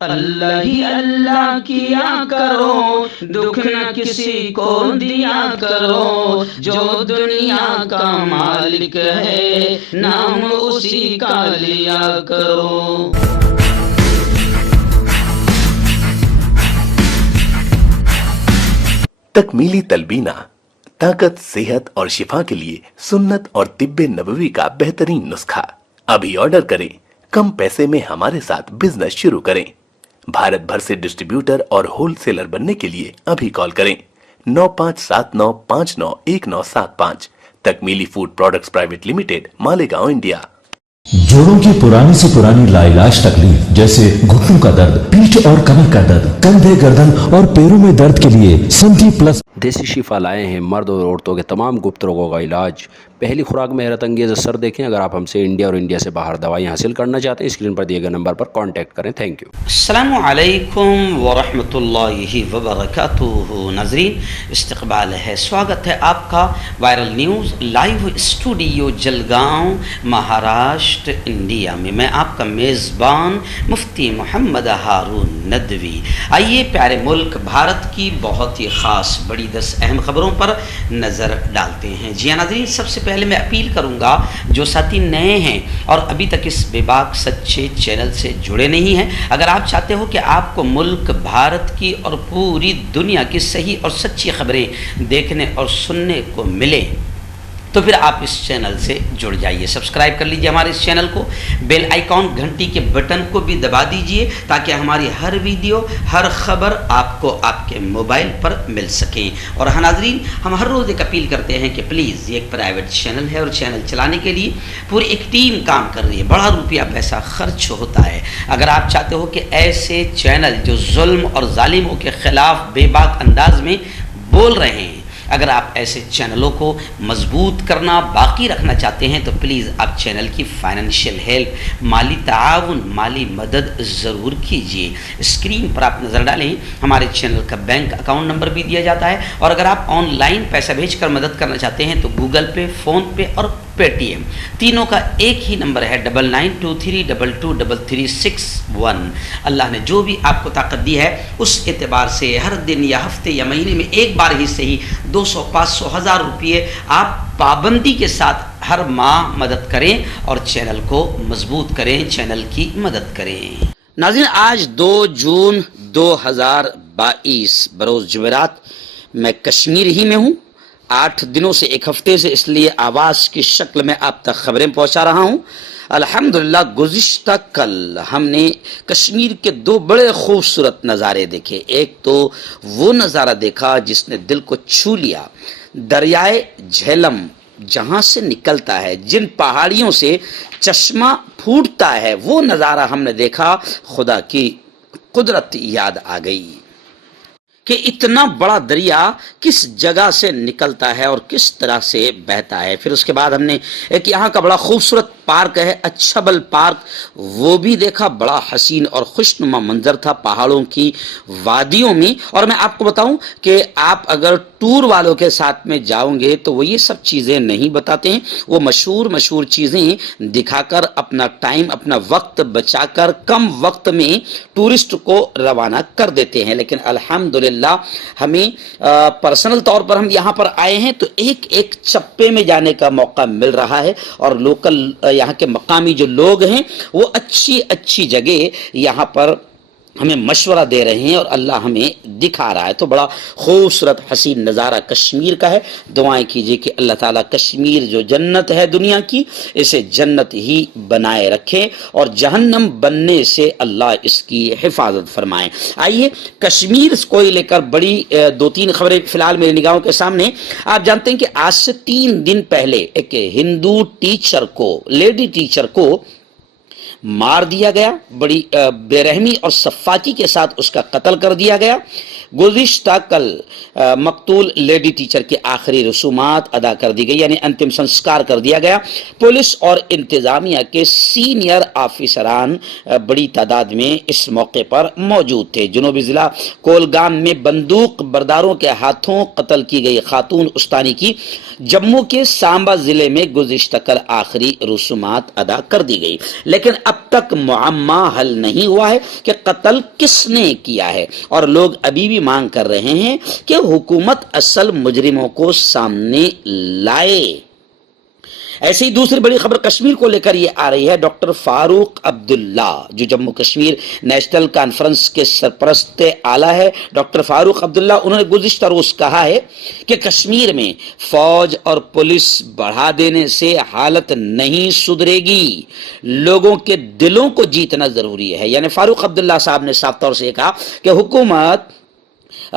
اللہ ہی اللہ کیا کرو، دکھ نہ کسی کو دیا کرو، جو دنیا کا مالک ہے نام اسی کا لیا کرو۔ تکمیلی تلبینہ طاقت، صحت اور شفا کے لیے سنت اور طب نبوی کا بہترین نسخہ۔ ابھی آرڈر کریں، کم پیسے میں ہمارے ساتھ بزنس شروع کریں۔ بھارت بھر سے ڈسٹریبیوٹر اور ہول سیلر بننے کے لیے ابھی کال کریں 9579591975۔ Takmeeli food products private limited, Malegaon, India. جوڑوں کی پرانی سے پرانی لاعلاج تکلیف جیسے گھٹنوں کا درد، پیٹھ اور کمر کا درد، کندھے، گردن اور پیروں میں درد کے لیے سنٹی پلس دیسی شفا لائے ہیں مرد اور عورتوں کے تمام گپت روگوں کا علاج۔ پہلی خوراک میں حیرت انگیز اثر دیکھیں۔ اگر آپ ہم سے انڈیا اور انڈیا سے باہر دوائیں حاصل کرنا چاہتے ہیں، اسکرین پر دیے گئے نمبر پر کانٹیکٹ کریں۔ Thank you. السلام علیکم ورحمۃ اللہ وبرکاتہ۔ ناظرین، استقبال ہے، سواگت ہے آپ کا viral news live studio Jalgaon, Maharashtra, India میں۔ میں آپ کا میزبان مفتی محمد ہارون ندوی۔ آئیے پیارے ملک بھارت کی بہت ہی خاص بڑی 10 اہم خبروں پر نظر ڈالتے ہیں۔ جی ہاں ناظرین، سب سے پہلے میں اپیل کروں گا جو ساتھی نئے ہیں اور ابھی تک اس بے باک سچے چینل سے جڑے نہیں ہیں، اگر آپ چاہتے ہو کہ آپ کو ملک بھارت کی اور پوری دنیا کی صحیح اور سچی خبریں دیکھنے اور سننے کو ملیں تو پھر آپ اس چینل سے جڑ جائیے۔ سبسکرائب کر لیجئے ہمارے اس چینل کو، بیل آئیکن گھنٹی کے بٹن کو بھی دبا دیجئے تاکہ ہماری ہر ویڈیو، ہر خبر آپ کو آپ کے موبائل پر مل سکیں۔ اور ہاں ناظرین، ہم ہر روز ایک اپیل کرتے ہیں کہ پلیز، یہ ایک پرائیویٹ چینل ہے اور چینل چلانے کے لیے پوری ایک ٹیم کام کر رہی ہے، بڑا روپیہ پیسہ خرچ ہوتا ہے۔ اگر آپ چاہتے ہو کہ ایسے چینل جو ظلم اور ظالموں کے خلاف بے باک انداز میں بول رہے ہیں، اگر آپ ایسے چینلوں کو مضبوط کرنا، باقی رکھنا چاہتے ہیں تو پلیز آپ چینل کی فائنینشیل ہیلپ، مالی تعاون، مالی مدد ضرور کیجیے۔ اسکرین پر آپ نظر ڈالیں، ہمارے چینل کا بینک اکاؤنٹ نمبر بھی دیا جاتا ہے، اور اگر آپ آن لائن پیسہ بھیج کر مدد کرنا چاہتے ہیں تو گوگل پے، فون پے اور پے ٹی ایم تینوں کا ایک ہی نمبر ہے 9923223361۔ اللہ نے جو بھی آپ کو طاقت دی ہے اس اعتبار سے ہر دن یا ہفتے یا مہینے میں ایک بار ہی صحیح 200، 500، 1000 روپئے آپ پابندی کے ساتھ ہر ماہ مدد کریں اور چینل کو مضبوط کریں، چینل کی مدد کریں۔ ناظرین، آج 2 جون 2022 بروز جمعرات، میں کشمیر ہی میں ہوں۔ 8 دنوں سے، ایک ہفتے سے، اس لیے آواز کی شکل میں آپ تک خبریں پہنچا رہا ہوں۔ الحمدللہ گزشتہ کل ہم نے کشمیر کے 2 بڑے خوبصورت نظارے دیکھے۔ ایک تو وہ نظارہ دیکھا جس نے دل کو چھو لیا، دریائے جہلم جہاں سے نکلتا ہے، جن پہاڑیوں سے چشمہ پھوٹتا ہے، وہ نظارہ ہم نے دیکھا، خدا کی قدرت یاد آ گئی کہ اتنا بڑا دریا کس جگہ سے نکلتا ہے اور کس طرح سے بہتا ہے۔ پھر اس کے بعد ہم نے ایک یہاں کا بڑا خوبصورت پارک ہے، اچھبل پارک، وہ بھی دیکھا۔ بڑا حسین اور خوشنما منظر تھا پہاڑوں کی وادیوں میں۔ اور میں آپ کو بتاؤں کہ آپ اگر ٹور والوں کے ساتھ میں جاؤں گے تو وہ یہ سب چیزیں نہیں بتاتے ہیں، وہ مشہور چیزیں دکھا کر اپنا ٹائم، اپنا وقت بچا کر کم وقت میں ٹورسٹ کو روانہ کر دیتے ہیں۔ لیکن الحمدللہ ہمیں پرسنل طور پر ہم یہاں پر آئے ہیں تو ایک چپے میں جانے کا موقع مل رہا ہے، اور لوکل یہاں کے مقامی جو لوگ ہیں وہ اچھی جگہ یہاں پر ہمیں مشورہ دے رہے ہیں اور اللہ ہمیں دکھا رہا ہے۔ تو بڑا خوبصورت حسین نظارہ کشمیر کا ہے۔ دعائیں کیجئے کہ اللہ تعالیٰ کشمیر جو جنت ہے دنیا کی، اسے جنت ہی بنائے رکھے اور جہنم بننے سے اللہ اس کی حفاظت فرمائے۔ آئیے کشمیر کو لے کر بڑی 2-3 خبریں فی الحال میری نگاہوں کے سامنے۔ آپ جانتے ہیں کہ آج سے 3 دن پہلے ایک ہندو لیڈی ٹیچر کو مار دیا گیا، بڑی بے رحمی اور سفاکی کے ساتھ اس کا قتل کر دیا گیا۔ गुज़िश्ता कल मकतूल लेडी टीचर की आखिरी रसूमात अदा कर दी गई, यानी अंतिम संस्कार कर दिया गया। पुलिस और इंतजामिया के सीनियर ऑफिसरान बड़ी तादाद में इस मौके पर मौजूद थे। जनूबी जिला कोलगाम में बंदूक बरदारों के हाथों कत्ल की गई खातून उस्तानी की जम्मू के सांबा जिले में गुज़िश्ता कल आखिरी रसूमात अदा कर दी गई, लेकिन अब तक मुअम्मा हल नहीं हुआ है कि कत्ल किसने किया है, और लोग अभी भी मांग कर रहे हैं कि हुकूमत असल मुजरिमों को सामने लाए। ऐसी ही दूसरी बड़ी खबर कश्मीर को लेकर ये आ रही है। डॉक्टर फारूक अब्दुल्ला जो जम्मू कश्मीर नेशनल कॉन्फ्रेंस के सरपरस्त आला है, डॉक्टर फारूक अब्दुल्ला, उन्होंने गुज़िश्ता रोज कहा है कि कश्मीर में फौज और पुलिस बढ़ा देने से हालत नहीं सुधरेगी, लोगों के दिलों को जीतना जरूरी है। यानी फारूक अब्दुल्ला साहब ने साफ तौर से कहा कि हुकूमत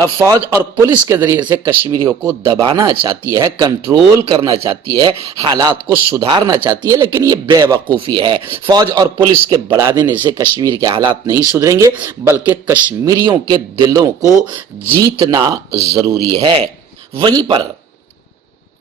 फौज और पुलिस के जरिए से कश्मीरियों को दबाना चाहती है, कंट्रोल करना चाहती है, हालात को सुधारना चाहती है, लेकिन ये बेवकूफ़ी है। फौज और पुलिस के बढ़ा देने से कश्मीर के हालात नहीं सुधरेंगे, बल्कि कश्मीरियों के दिलों को जीतना जरूरी है। वहीं पर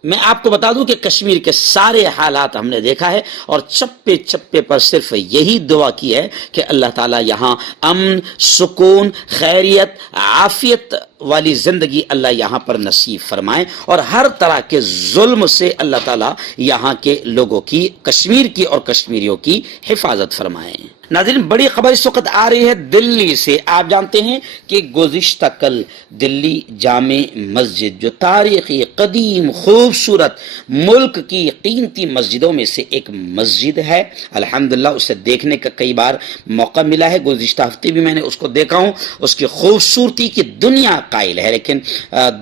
मैं आपको बता दूं कि कश्मीर के सारे हालात हमने देखा है और चप्पे चप्पे पर सिर्फ यही दुआ की है कि अल्लाह ताला यहाँ अमन, सुकून, खैरियत, आफियत वाली जिंदगी अल्लाह यहाँ पर नसीब फरमाए और हर तरह के जुल्म से अल्लाह ताला यहाँ के लोगों की, कश्मीर की और कश्मीरियों की हिफाजत फरमाए। नाज़रीन, बड़ी खबर इस वक्त आ रही है दिल्ली से। आप जानते हैं कि गुज़िश्ता कल दिल्ली जामे मस्जिद जो तारीखी, कदीम, खूबसूरत, मुल्क की कीमती मस्जिदों में से एक मस्जिद है। अल्हम्दुलिल्लाह उसे देखने का कई बार मौका मिला है। गुज़िश्ता हफ्ते भी मैंने उसको देखा हूँ। उसकी खूबसूरती की दुनिया कायल है, लेकिन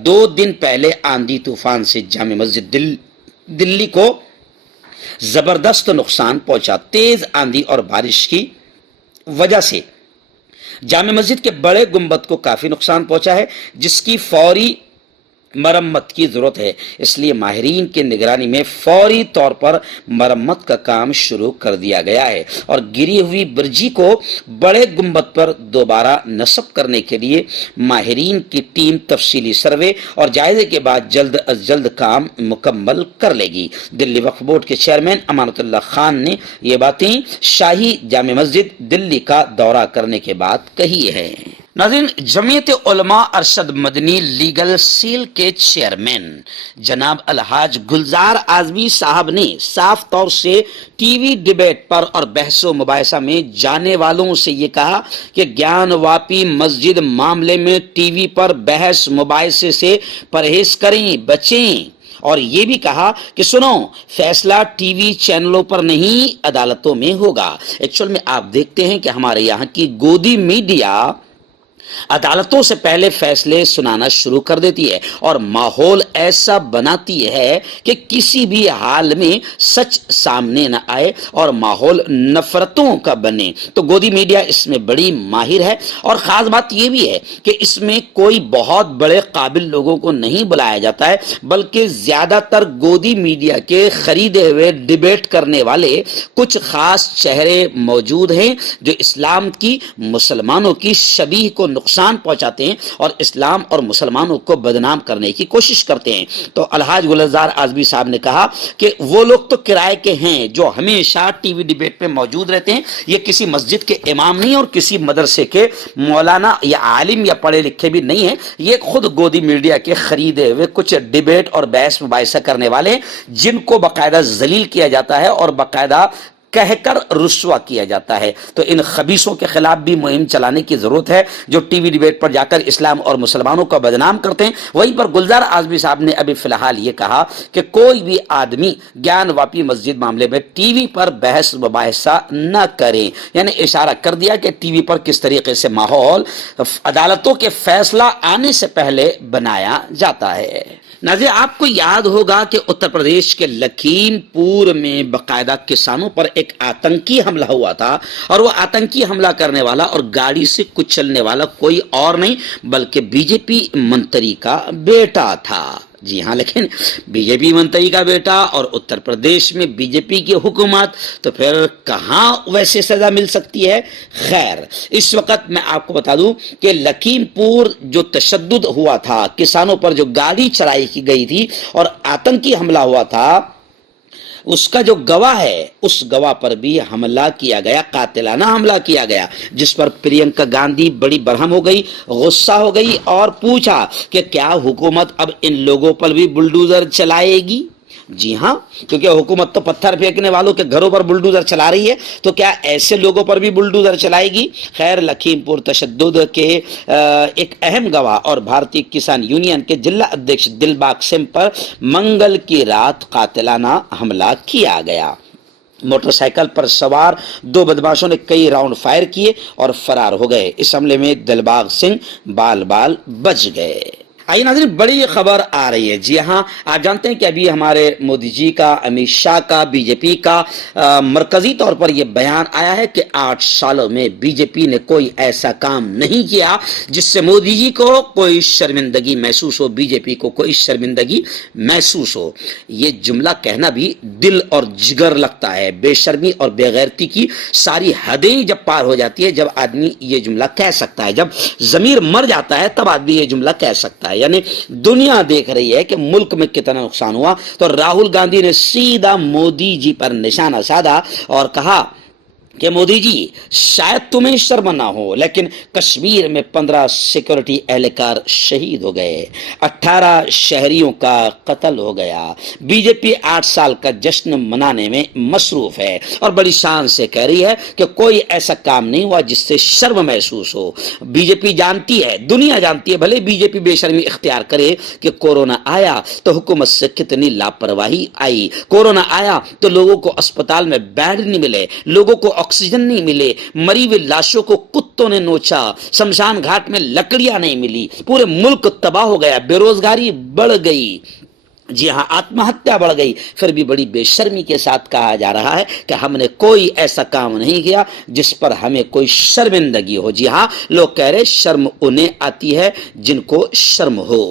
2 दिन पहले आंधी तूफान से जामे मस्जिद दिल्ली को जबरदस्त नुकसान पहुंचा। तेज आंधी और बारिश की वजह से जामे मस्जिद के बड़े गुंबद को काफी नुकसान पहुंचा है, जिसकी फौरी मरम्मत की जरूरत है। इसलिए माहिरीन के निगरानी में फौरी तौर पर मरम्मत का काम शुरू कर दिया गया है और गिरी हुई बर्जी को बड़े गुंबद पर दोबारा नस्ब करने के लिए माहिरीन की टीम तफसीली सर्वे और जायजे के बाद जल्द अज जल्द काम मुकम्मल कर लेगी। दिल्ली वक्फ बोर्ड के चेयरमैन अमानतुल्लाह खान ने ये बातें शाही जामे मस्जिद दिल्ली का दौरा करने के बाद कही है। नाज़रीन, जमीयत उलमा अरशद मदनी लीगल सेल के चेयरमैन जनाब अलहाज गुलजार आजमी साहब ने साफ तौर से टीवी डिबेट पर और बहसो मुबाहिसा में जाने वालों से ये कहा कि ज्ञानवापी मस्जिद मामले में टीवी पर बहस मुबाहिसे से परहेज करें, बचें। और ये भी कहा कि सुनो, फैसला टीवी चैनलों पर नहीं अदालतों में होगा। एक्चुअल में आप देखते हैं कि हमारे यहाँ की गोदी मीडिया अदालतों से पहले फैसले सुनाना शुरू कर देती है और माहौल ऐसा बनाती है कि किसी भी हाल में सच सामने न आए और माहौल नफरतों का बने। तो गोदी मीडिया इसमें बड़ी माहिर है और खास बात यह भी है कि इसमें कोई बहुत बड़े काबिल लोगों को नहीं बुलाया जाता है, बल्कि ज्यादातर गोदी मीडिया के खरीदे हुए डिबेट करने वाले कुछ खास चेहरे मौजूद हैं जो इस्लाम की, मुसलमानों की शबीह को नुकसान पहुंचाते हैं और इस्लाम और मुसलमानों को बदनाम करने की कोशिश करते हैं। तो अलहाज गुलजार आजमी साहब ने कहा कि वो लोग तो किराए के हैं जो हमेशा टीवी डिबेट पे मौजूद रहते हैं। ये किसी मस्जिद के इमाम नहीं और किसी मदरसे के मौलाना या आलिम या पढ़े लिखे भी नहीं है। ये खुद गोदी मीडिया के खरीदे हुए कुछ डिबेट और बहस मुबाहिसा करने वाले, जिनको बाकायदा जलील किया जाता है और बाकायदा कहकर रुस्वा किया जाता है। तो इन खबीसों के खिलाफ भी मुहिम चलाने की जरूरत है जो टीवी डिबेट पर जाकर इस्लाम और मुसलमानों का बदनाम करते हैं। वहीं पर गुलजार आजमी साहब ने अभी फिलहाल ये कहा कि कोई भी आदमी ज्ञानवापी मस्जिद मामले में टीवी पर बहस मुबाहिसा न करे, यानी इशारा कर दिया कि टीवी पर किस तरीके से माहौल अदालतों के फैसला आने से पहले बनाया जाता है। नाज़रीन, आपको याद होगा कि उत्तर प्रदेश के लखीमपुर में बाकायदा किसानों पर एक आतंकी हमला हुआ था और वो आतंकी हमला करने वाला और गाड़ी से कुचलने वाला कोई और नहीं बल्कि बीजेपी मंत्री का बेटा था। جی ہاں، لیکن بی جے پی منتری کا بیٹا اور اتر پردیش میں بی جے پی کی حکومت، تو پھر کہاں ویسے سزا مل سکتی ہے؟ خیر، اس وقت میں آپ کو بتا دوں کہ لکھیم پور جو تشدد ہوا تھا، کسانوں پر جو گاڑی چلائی کی گئی تھی اور آتنکی حملہ ہوا تھا، اس کا جو گواہ ہے، اس گواہ پر بھی حملہ کیا گیا، قاتلانہ حملہ کیا گیا، جس پر پرینکا گاندھی بڑی برہم ہو گئی، غصہ ہو گئی اور پوچھا کہ کیا حکومت اب ان لوگوں پر بھی بلڈوزر چلائے گی؟ جی ہاں، کیونکہ حکومت تو پتھر پھینکنے والوں کے گھروں پر بلڈوزر چلا رہی ہے، تو کیا ایسے لوگوں پر بھی بلڈوزر چلائے گی؟ خیر، لکھیم پور تشدد کے ایک اہم گواہ اور بھارتی کسان یونین کے ضلع ادھیکش دلباغ سنگھ پر منگل کی رات قاتلانہ حملہ کیا گیا۔ موٹر سائیکل پر سوار 2 بدماشوں نے کئی راؤنڈ فائر کیے اور فرار ہو گئے۔ اس حملے میں دلباغ سنگھ بال بچ گئے۔ آئیے ناظرین، بڑی خبر آ رہی ہے۔ جی ہاں، آپ جانتے ہیں کہ ابھی ہمارے مودی جی کا، امت شاہ کا، بی جے پی کا مرکزی طور پر یہ بیان آیا ہے کہ 8 سالوں میں بی جے پی نے کوئی ایسا کام نہیں کیا جس سے مودی جی کو کوئی شرمندگی محسوس ہو، بی جے پی کو کوئی شرمندگی محسوس ہو۔ یہ جملہ کہنا بھی دل اور جگر لگتا ہے۔ بے شرمی اور بے غیرتی کی ساری حدیں جب پار ہو جاتی ہے، جب آدمی یہ جملہ کہہ سکتا ہے، جب ضمیر مر جاتا ہے، تب آدمی یہ جملہ کہہ سکتا ہے۔ یعنی دنیا دیکھ رہی ہے کہ ملک میں کتنا نقصان ہوا، تو راہل گاندھی نے سیدھا مودی جی پر نشانہ سادھا اور کہا کہ مودی جی، شاید تمہیں شرم نہ ہو، لیکن کشمیر میں 15 سیکورٹی اہلکار شہید ہو گئے، 18 شہریوں کا قتل ہو گیا۔ بی جے پی 8 سال کا جشن منانے میں مصروف ہے اور بڑی شان سے کہہ رہی ہے کہ کوئی ایسا کام نہیں ہوا جس سے شرم محسوس ہو۔ بی جے پی جانتی ہے، دنیا جانتی ہے، بھلے بی جے پی بے شرمی اختیار کرے، کہ کورونا آیا تو حکومت سے کتنی لاپرواہی آئی، کورونا آیا تو لوگوں کو اسپتال میں بیڈ نہیں ملے، لوگوں کو آکسیجن نہیں ملے، مری ہوئی لاشوں کو کتوں نے نوچا، شمشان گھاٹ میں لکڑیاں نہیں ملی، پورے ملک تباہ ہو گیا، بے روزگاری بڑھ گئی، جی ہاں، آتم ہتیا بڑھ گئی۔ پھر بھی بڑی بے شرمی کے ساتھ کہا جا رہا ہے کہ ہم نے کوئی ایسا کام نہیں کیا جس پر ہمیں کوئی شرمندگی ہو۔ جی ہاں، لوگ کہہ رہے شرم انہیں آتی ہے جن کو شرم ہو۔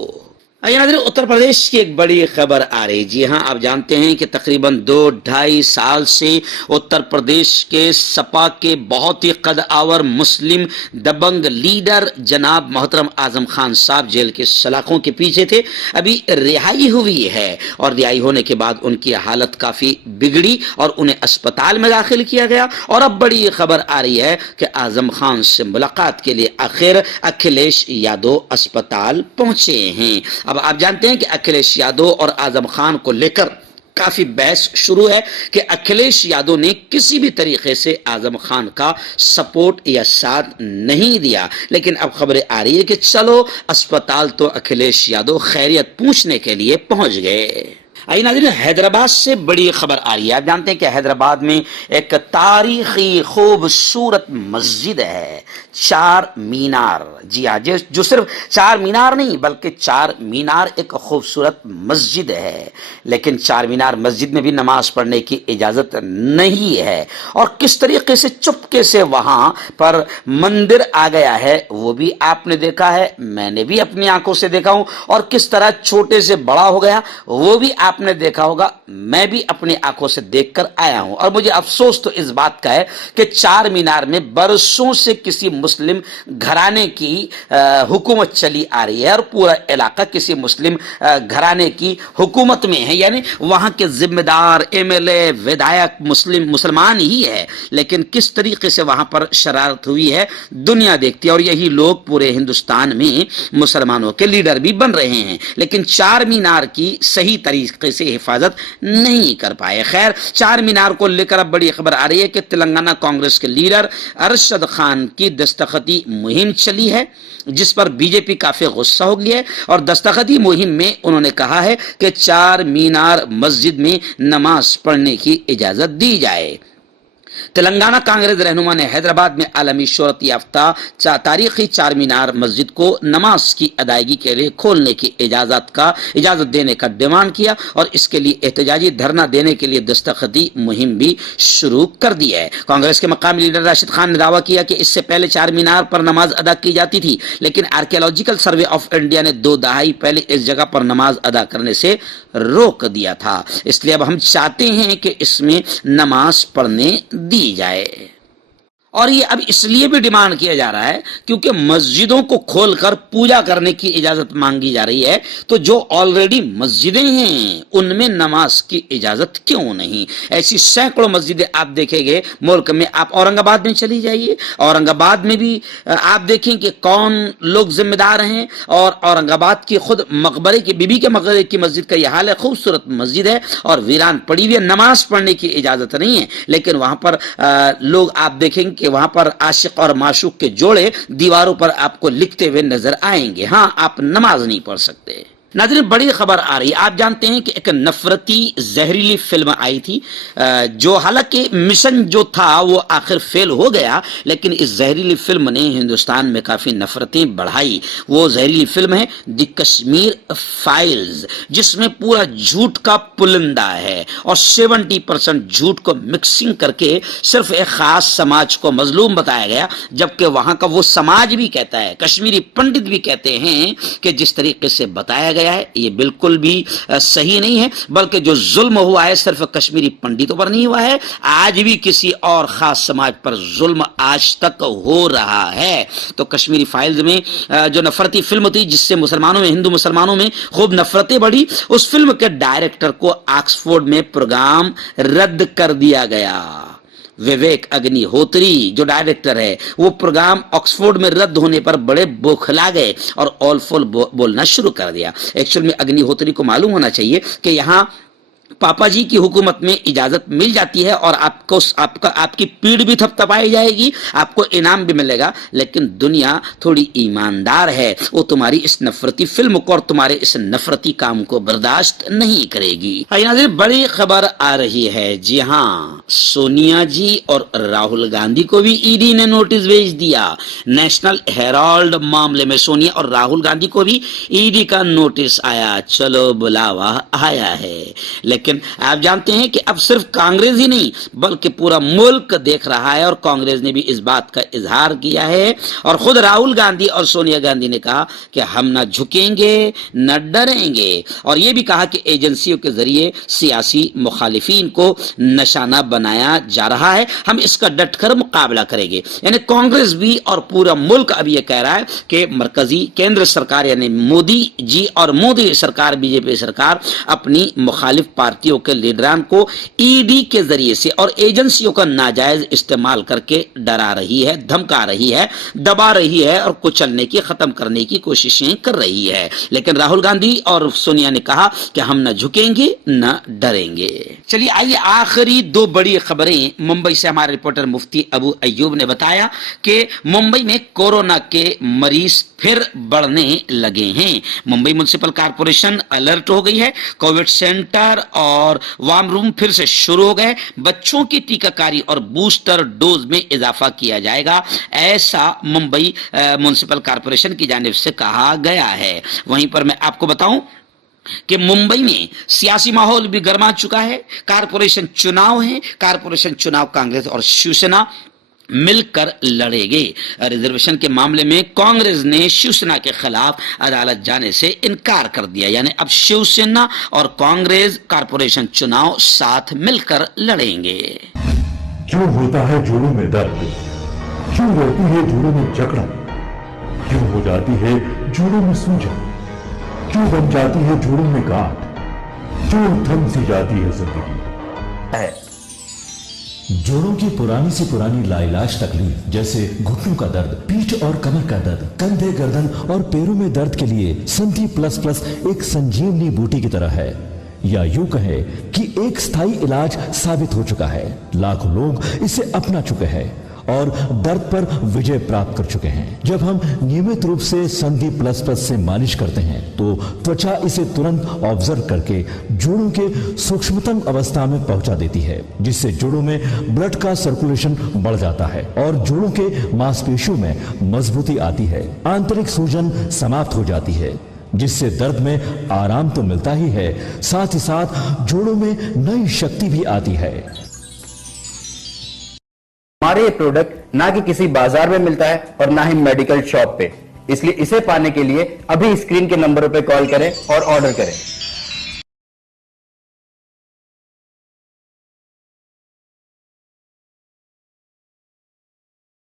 ناظرین، اتر پردیش کی ایک بڑی خبر آ رہی۔ جی ہاں، آپ جانتے ہیں کہ تقریباً 2-2.5 سال سے اتر پردیش کے سپا کے بہت ہی قد آور مسلم دبنگ لیڈر جناب محترم اعظم خان صاحب جیل کے سلاخوں کے پیچھے تھے۔ ابھی رہائی ہوئی ہے اور رہائی ہونے کے بعد ان کی حالت کافی بگڑی اور انہیں اسپتال میں داخل کیا گیا، اور اب بڑی خبر آ رہی ہے کہ اعظم خان سے ملاقات کے لیے آخر اکھلیش یادو اسپتال پہنچے ہیں۔ اب آپ جانتے ہیں کہ اکھلیش یادو اور اعظم خان کو لے کر کافی بحث شروع ہے کہ اکھلیش یادو نے کسی بھی طریقے سے اعظم خان کا سپورٹ یا ساتھ نہیں دیا، لیکن اب خبریں آ رہی ہے کہ چلو اسپتال تو اکھلیش یادو خیریت پوچھنے کے لیے پہنچ گئے۔ آئیے ناظرین، حیدرآباد سے بڑی خبر آ رہی ہے۔ آپ جانتے ہیں کہ حیدرآباد میں ایک تاریخی خوبصورت مسجد ہے، 4 مینار۔ جی ہاں، جو صرف 4 مینار نہیں بلکہ 4 مینار ایک خوبصورت مسجد ہے، لیکن 4 مینار مسجد میں بھی نماز پڑھنے کی اجازت نہیں ہے، اور کس طریقے سے چپکے سے وہاں پر مندر آ گیا ہے وہ بھی آپ نے دیکھا ہے، میں نے بھی اپنی آنکھوں سے دیکھا ہوں، اور کس طرح چھوٹے سے بڑا ہو گیا وہ بھی آپ نے دیکھا ہوگا، میں بھی اپنی آنکھوں سے دیکھ کر آیا ہوں۔ اور مجھے افسوس تو اس بات کا ہے کہ 4 مینار میں برسوں سے کسی مسلم گھرانے کی حکومت چلی آ رہی ہے، اور پورا علاقہ کسی مسلم گھرانے کی حکومت میں ہے، یعنی وہاں کے ذمہ دار ایم ایل اے ودھایک مسلمان ہی ہے، لیکن کس طریقے سے وہاں پر شرارت ہوئی ہے دنیا دیکھتی ہے، اور یہی لوگ پورے ہندوستان میں مسلمانوں کے لیڈر بھی بن رہے ہیں، لیکن 4 مینار کی صحیح طریقے سے حفاظت نہیں کر پائے۔ خیر، 4 مینار کو لے کر اب بڑی خبر آ رہی ہے کہ تلنگانہ کانگریس کے لیڈر ارشد خان کی دستخطی مہم چلی ہے، جس پر بی جے پی کافی غصہ ہو گیا ہے، اور دستخطی مہم میں انہوں نے کہا ہے کہ 4 مینار مسجد میں نماز پڑھنے کی اجازت دی جائے۔ तेलंगाना कांग्रेस रहनुमा ने हैदराबाद में आलमी शोहरत याफ्ता तारीखी चार मीनार मस्जिद को नमाज की अदायगी के लिए खोलने की इजाजत देने का डिमांड किया और इसके लिए एहतजाजी धरना देने के लिए दस्तखती मुहिम भी शुरू कर दी है। कांग्रेस के मकामी लीडर राशिद खान ने दावा किया कि इससे पहले चार मीनार पर नमाज अदा की जाती थी, लेकिन आर्कियोलॉजिकल सर्वे ऑफ इंडिया ने 2 दहाई पहले इस जगह पर नमाज अदा करने से रोक दिया था। इसलिए अब हम चाहते हैं कि इसमें नमाज पढ़ने दी जाए। और ये अब इसलिए भी डिमांड किया जा रहा है क्योंकि मस्जिदों को खोलकर पूजा करने की इजाजत मांगी जा रही है, तो जो ऑलरेडी मस्जिदें हैं उनमें नमाज की इजाजत क्यों नहीं। ऐसी सैकड़ों मस्जिदें आप देखेंगे मुल्क में। आप औरंगाबाद में चली जाइए, औरंगाबाद में भी आप देखें कि कौन लोग जिम्मेदार हैं। और औरंगाबाद की खुद मकबरे की बीबी के मकबरे की मस्जिद का यह हाल है। खूबसूरत मस्जिद है और वीरान पड़ी हुई है, नमाज पढ़ने की इजाजत नहीं है, लेकिन वहां पर लोग आप देखेंगे कि वहां पर आशिक और माशूक के जोड़े दीवारों पर आपको लिखते हुए नजर आएंगे। हां, आप नमाज नहीं पढ़ सकते। नाज़रीन, बड़ी खबर आ रही है। आप जानते हैं कि एक नफरती जहरीली फिल्म आई थी, जो हालांकि मिशन जो था वो आखिर फेल हो गया, लेकिन इस जहरीली फिल्म ने हिंदुस्तान में काफी नफरतें बढ़ाई। वो जहरीली फिल्म है द कश्मीर फाइल्स, जिसमें पूरा झूठ का पुलिंदा है और 70% झूठ को मिक्सिंग करके सिर्फ एक खास समाज को मजलूम बताया गया, जबकि वहां का वो समाज भी कहता है, कश्मीरी पंडित भी कहते हैं कि जिस तरीके से बताया गया है ये बिल्कुल भी सही नहीं है, बल्कि जो जुल्म हुआ है सिर्फ कश्मीरी पंडितों पर नहीं हुआ है, आज भी किसी और खास समाज पर जुल्म आज तक हो रहा है। तो कश्मीरी फाइल्स में जो नफरती फिल्म थी जिससे मुसलमानों में, हिंदू मुसलमानों में खूब नफरतें बढ़ी, उस फिल्म के डायरेक्टर को ऑक्सफोर्ड में प्रोग्राम रद्द कर दिया गया। विवेक अग्निहोत्री जो डायरेक्टर है, वो प्रोग्राम ऑक्सफोर्ड में रद्द होने पर बड़े बौखला गए और ऑल फुल बोलना शुरू कर दिया। एक्चुअल में अग्निहोत्री को मालूम होना चाहिए कि यहाँ पापा जी की हुकूमत में इजाजत मिल जाती है और आपकी पीठ भी थपथपाई जाएगी, आपको इनाम भी मिलेगा, लेकिन दुनिया थोड़ी ईमानदार है, वो तुम्हारी इस नफरती फिल्म को और तुम्हारे इस नफरती काम को बर्दाश्त नहीं करेगी। नाज़रीन, बड़ी खबर आ रही है। जी हाँ, सोनिया जी और राहुल गांधी को भी ईडी ने नोटिस भेज दिया। नेशनल हेराल्ड मामले में सोनिया और राहुल गांधी को भी ईडी का नोटिस आया। चलो बुलावा आया है, लेकिन आप जानते हैं कि अब सिर्फ कांग्रेस ही नहीं बल्कि पूरा मुल्क देख रहा है और कांग्रेस ने भी इस बात का इजहार किया है। और खुद राहुल गांधी और सोनिया गांधी ने कहा कि हम न झुकेंगे न डरेंगे, और यह भी कहा कि एजेंसियों के जरिए सियासी मुखालिफिन को निशाना बनाया जा रहा है, हम इसका डटकर मुकाबला करेंगे। यानी कांग्रेस भी और पूरा मुल्क अब यह कह रहा है कि मरकजी केंद्र सरकार यानी मोदी जी और मोदी सरकार, बीजेपी सरकार अपनी मुखालिफ पार्टियों के लीडरान को ईडी के जरिए से और एजेंसियों का नाजायज इस्तेमाल करके डरा रही है, धमका रही है, दबा रही है और कुचलने की, खत्म करने की कोशिशें कर रही है। लेकिन राहुल गांधी और सोनिया ने कहा कि हम न झुकेंगे न डरेंगे। चलिए आइए आखिरी 2 बड़ी खबरें मुंबई से हमारे रिपोर्टर मुफ्ती अबू अय्यूब ने बताया कि मुंबई में कोरोना के मरीज फिर बढ़ने लगे हैं। मुंबई म्युनिसिपल कॉर्पोरेशन अलर्ट हो गई है। कोविड सेंटर और वार्म रूम फिर से शुरू हो गए। बच्चों की टीकाकारी और बूस्टर डोज में इजाफा किया जाएगा, ऐसा मुंबई म्युनिसिपल कॉर्पोरेशन की जानिब से कहा गया है। वहीं पर मैं आपको बताऊं कि मुंबई में सियासी माहौल भी गर्मा चुका है। कॉर्पोरेशन चुनाव है, कॉर्पोरेशन चुनाव कांग्रेस और शिवसेना मिलकर लड़ेंगे। रिजर्वेशन के मामले में कांग्रेस ने शिवसेना के खिलाफ अदालत जाने से इनकार कर दिया, यानी अब शिवसेना और कांग्रेस कॉर्पोरेशन चुनाव साथ मिलकर लड़ेंगे। क्यों होता है जोड़ों में दर्द, क्यों रहती है जोड़ों में जकड़न, क्यों हो जाती है जोड़ों में सूजन, क्यों बन जाती है जोड़ों में गांठ, क्यों थम सी जाती है जिंदगी। जोड़ों की पुरानी से पुरानी लाइलाज तकलीफ जैसे घुटनों का दर्द, पीठ और कमर का दर्द, कंधे, गर्दन और पैरों में दर्द के लिए संधि प्लस प्लस एक संजीवनी बूटी की तरह है, या यूं कहें कि एक स्थायी इलाज साबित हो चुका है। लाखों लोग इसे अपना चुके हैं और दर्द पर विजय प्राप्त कर चुके हैं। जब हम नियमित रूप से संधि प्लस प्लस से मालिश करते हैं तो त्वचा इसे तुरंत ऑब्जर्व करके जोड़ों के सूक्ष्मतम अवस्था में पहुंचा देती है, जिससे जोड़ों में ब्लड का सर्कुलेशन बढ़ जाता है और जोड़ों के मांसपेशियों में मजबूती आती है। आंतरिक सूजन समाप्त हो जाती है, जिससे दर्द में आराम तो मिलता ही है, साथ ही साथ जोड़ों में नई शक्ति भी आती है। हमारे ये प्रोडक्ट ना कि किसी बाजार में मिलता है और ना ही मेडिकल शॉप पे, इसलिए इसे पाने के लिए अभी स्क्रीन के नंबरों पे कॉल करें और ऑर्डर करें।